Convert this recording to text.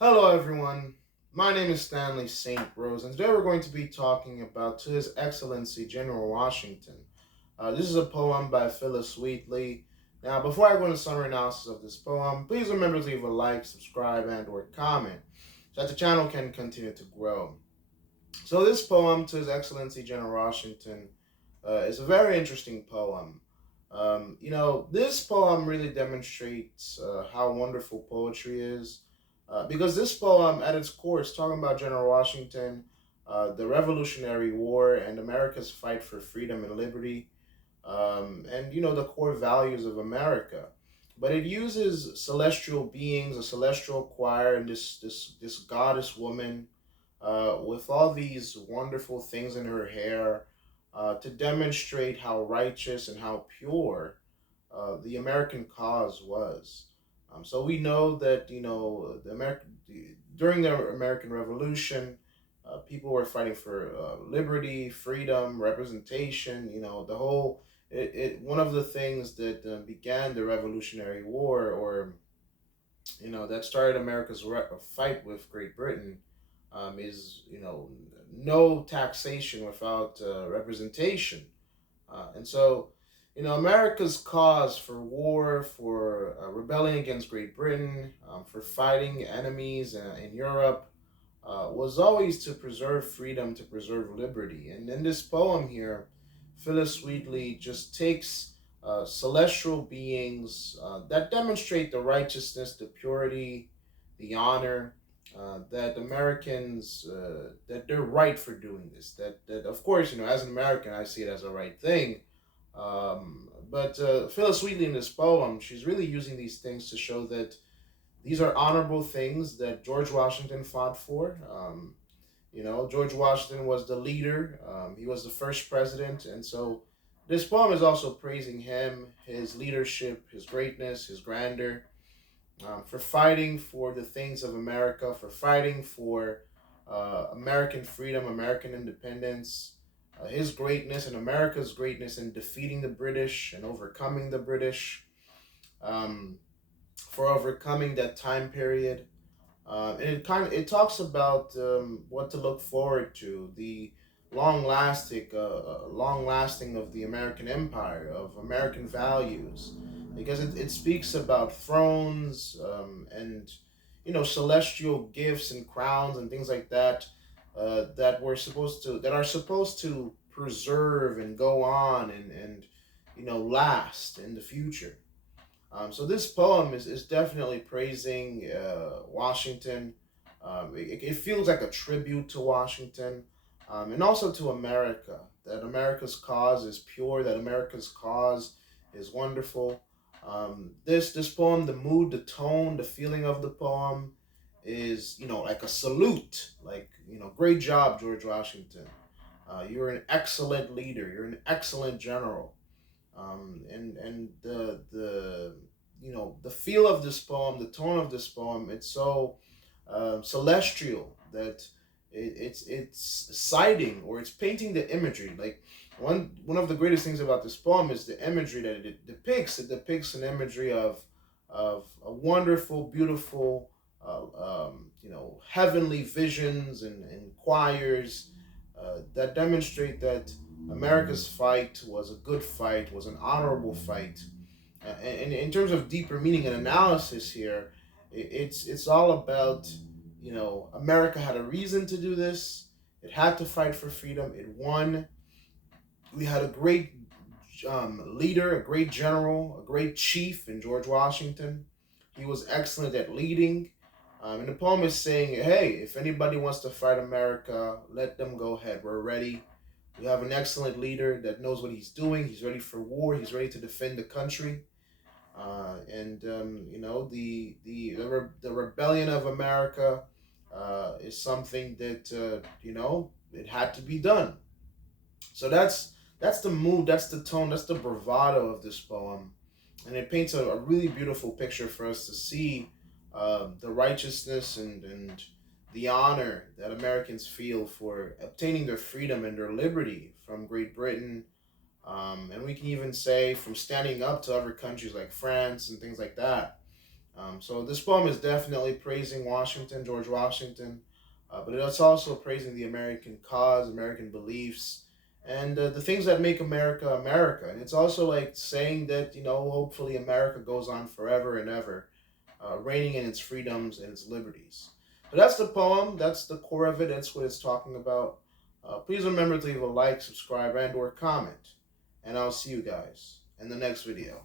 Hello, everyone. My name is Stanley St. Rose, and today we're going to be talking about To His Excellency General Washington. This is a poem by Phillis Wheatley. Now, before I go into summary analysis of this poem, please remember to leave a like, subscribe, and/or comment so that the channel can continue to grow. So, this poem, To His Excellency General Washington, is a very interesting poem. This poem really demonstrates how wonderful poetry is. Because this poem, at its core, is talking about General Washington, the Revolutionary War, and America's fight for freedom and liberty, and the core values of America. But it uses celestial beings, a celestial choir, and this goddess woman with all these wonderful things in her hair to demonstrate how righteous and how pure the American cause was. So we know that during the American Revolution, people were fighting for liberty, freedom, representation. The whole one of the things that began the Revolutionary War, or that started America's fight with Great Britain, is no taxation without representation. And so, America's cause for war, for rebelling against Great Britain, for fighting enemies in Europe, was always to preserve freedom, to preserve liberty. And in this poem here, Phillis Wheatley just takes celestial beings that demonstrate the righteousness, the purity, the honor, that Americans that they're right for doing this. That of course, as an American, I see it as a right thing. But Phillis Wheatley in this poem, she's really using these things to show that these are honorable things that George Washington fought for. George Washington was the leader. He was the first president, and so this poem is also praising him, his leadership, his greatness, his grandeur, for fighting for the things of America, for fighting for American freedom, American independence, his greatness and America's greatness in defeating the British and overcoming the British, um, for overcoming that time period. And it talks about what to look forward to, the long lasting of the American Empire, of American values, because it speaks about thrones and celestial gifts and crowns and things like that that are supposed to preserve and go on and last in the future. So this poem is definitely praising Washington. It feels like a tribute to Washington, and also to America. That America's cause is pure. That America's cause is wonderful. This poem, the mood, the tone, the feeling of the poem is like a salute. Like great job, George Washington. You're an excellent leader. You're an excellent general. And the feel of this poem, the tone of this poem, it's so celestial that it's citing, or it's painting the imagery. Like one of the greatest things about this poem is the imagery that it depicts. It depicts an imagery of a wonderful, beautiful, heavenly visions and choirs that demonstrate that America's fight was a good fight, was an honorable fight. And in terms of deeper meaning and analysis here, it's all about America had a reason to do this. It had to fight for freedom. It won. We had a great leader, a great general, a great chief in George Washington. He was excellent at leading. And the poem is saying, hey, if anybody wants to fight America, let them go ahead. We're ready. We have an excellent leader that knows what he's doing. He's ready for war. He's ready to defend the country. The rebellion of America is something that it had to be done. So that's the mood, that's the tone, that's the bravado of this poem, and it paints a really beautiful picture for us to see the righteousness and the honor that Americans feel for obtaining their freedom and their liberty from Great Britain, and we can even say from standing up to other countries like France and things like that. So this poem is definitely praising Washington, George Washington, but it's also praising the American cause, American beliefs, and the things that make America America. And it's also like saying that, hopefully America goes on forever and ever, reigning in its freedoms and its liberties. But that's the poem. That's the core of it. That's what it's talking about. Please remember to leave a like, subscribe, and or comment. And I'll see you guys in the next video.